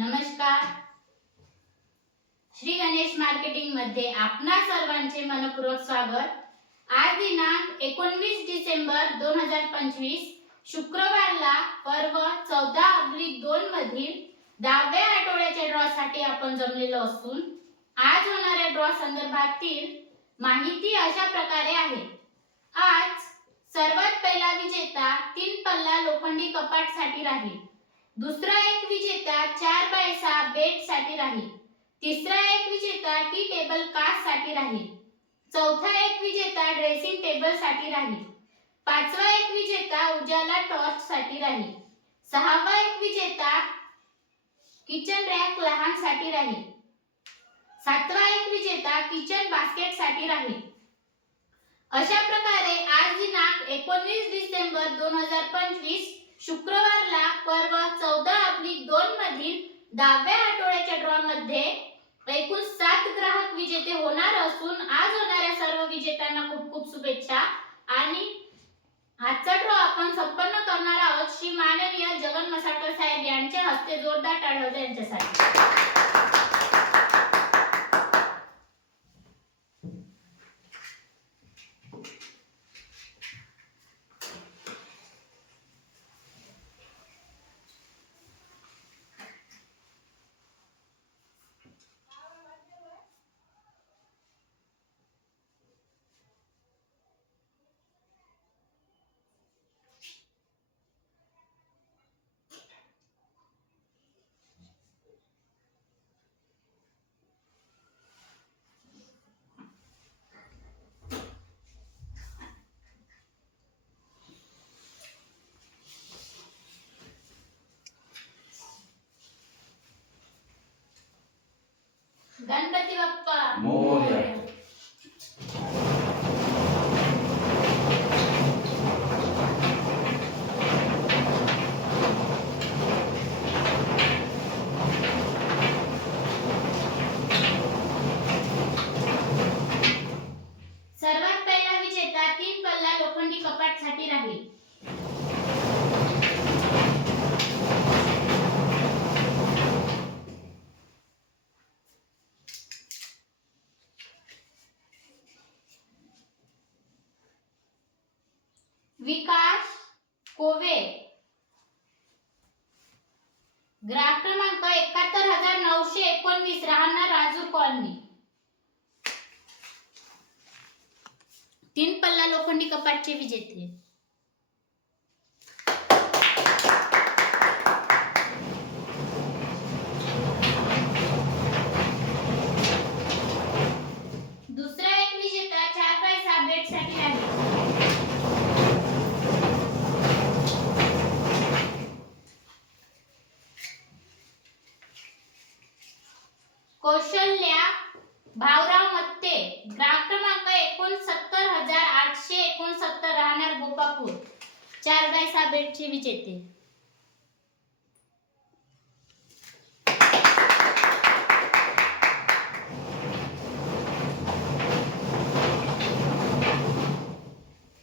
नमस्कार. श्री गणेश मार्केटिंग मध्ये आपणा सर्वांचे मनपूर्वक स्वागत. आज दिनांक 19 डिसेंबर 2025 शुक्रवारला पर्व 14/2 मधील 10व्या आठवड्याच्या ड्रॉ साठी आपण जमलेलो असून आज होणाऱ्या ड्रॉ संदर्भातील माहिती अशा प्रकारे आहे. आज सर्वात पहिला विजेता 3 पल्ला लोखंडी कपाट साठी राहील. दुसरा एक विजेता 4x6 बेड साठी राहील. तिसरा एक विजेता टी टेबल कास्ट साठी राहील. चौथा एक विजेता ड्रेसिंग टेबल साठी राहील. पाचवा एक विजेता उजाला टॉर्च साठी राहील. सहावा एक विजेता किचन रॅक लहान साठी राहील. सातवा एक विजेता किचन बास्केट साठी राहील. अशा प्रकारे आज दिनांक 19 डिसेंबर 2025 शुक्रवारला पर्व 14/2 मधील 10व्या आठवड्याच्या ड्रॉ मध्ये एकूण 7 ग्राहक विजेते होणार असून आज होणाऱ्या सर्व विजेत्यांना खूप खूप शुभेच्छा. आणि आजचा ड्रॉ आपण संपन्न करणार आहोत श्री माननीय जगन मसाटकर साहेब यांच्या हस्ते. जोरदार टाळ्या होत्या यांच्यासाठी. गणपती बाप्पा मोरया. सर्वात पहिला विजेता 3 पल्ला लोखंडी कपाट साठी राहील. विकास कोवे. ग्राहक क्रमांक 71,919 राहणार राजूर कॉलनी. 3 पल्ला लोखंडी कपाटचे विजेते. दुसरा एक विजेता 4x6 बेड साठी राहील. कौशल्या भावराव मत्ते. ग्राहक क्रमांक 69,869 राहणार गोपापूर. 4x6 बेडचे विजेते.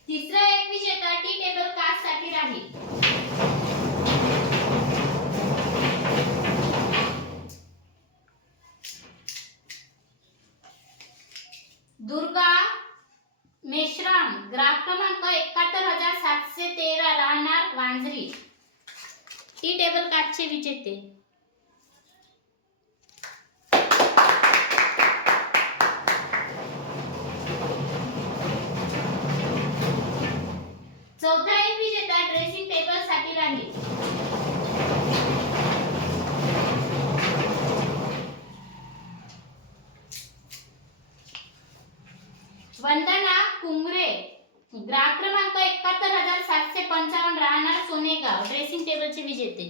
तिसरा एक विजेता टी टेबल कास्ट साठी राहील. दुर्गा मेश्राम. ग्राहक क्रमांक 71,713 राहणार वांजरी. टी टेबल काचचे विजेते. चौथा एक विजेता ड्रेसिंग टेबल साठी राहील. वंदना कुंगरे. ग्राहक क्रमांक 71,755 राहणार सोनेगाव. ड्रेसिंग टेबलचे विजेते.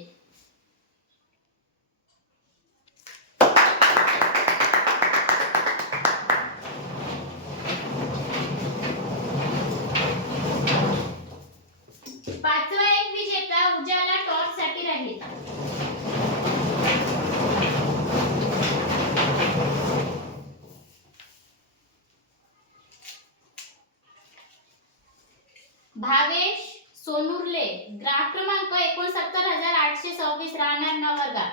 पाचवा एक विजेता उजाला टॉर्च साठी राहील. भावेश सोनुर्ले. ग्राहक क्रमांक 69,826 राहणार नवरगाव.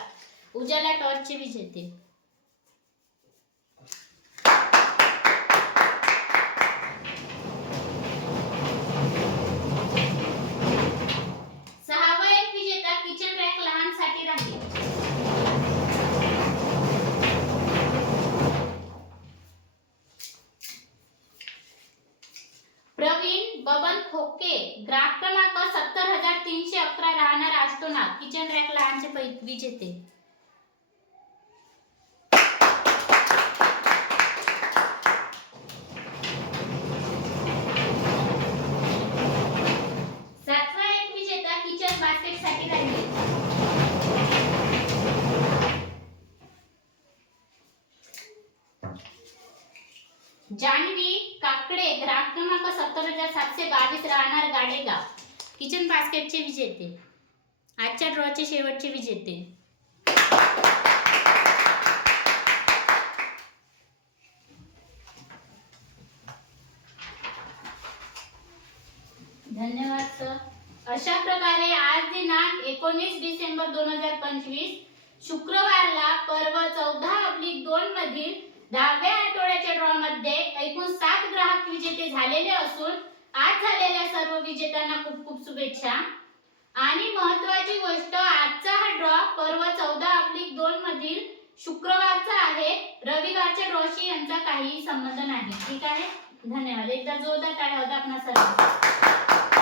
उजाला टॉर्चचे विजेते. सहावा एक विजेता किचन रॅक लहानसाठी राहील. प्रवीण बबन खोके ग्राहक क्रमांक 70,311 राहणार आष्टोनाथ किचन रॅक लहानचे विजेते. सातवा एक विजेता किचन बास्केट साठी राहील. जानवी काकडे ग्राहक क्रमांक 70,722 राहणार गाडेगाव किचन बास्केटचे विजेते. आजच्या ड्रॉचे शेवटचे विजेते. धन्यवाद सर. अशा प्रकारे आज दिनांक 19 डिसेंबर 2025 शुक्रवारला पर्व 14/2 मधील 10व्या आठवड्याच्या ड्रॉ मध्ये एकूण 7 ग्राहक विजेते झालेले असून आज झालेल्या सर्व विजेत्यांना खूप खूप शुभेच्छा. आणि महत्त्वाची गोष्ट, आजचा हा ड्रॉ पर्व 14/2 मधील शुक्रवारचा आहे. रविवारच्या ड्रॉशी यांचा काही संबंध नाही. ठीक आहे. धन्यवाद. एकदा जोरदार टाळ्या होता आपणा सर्वांचा.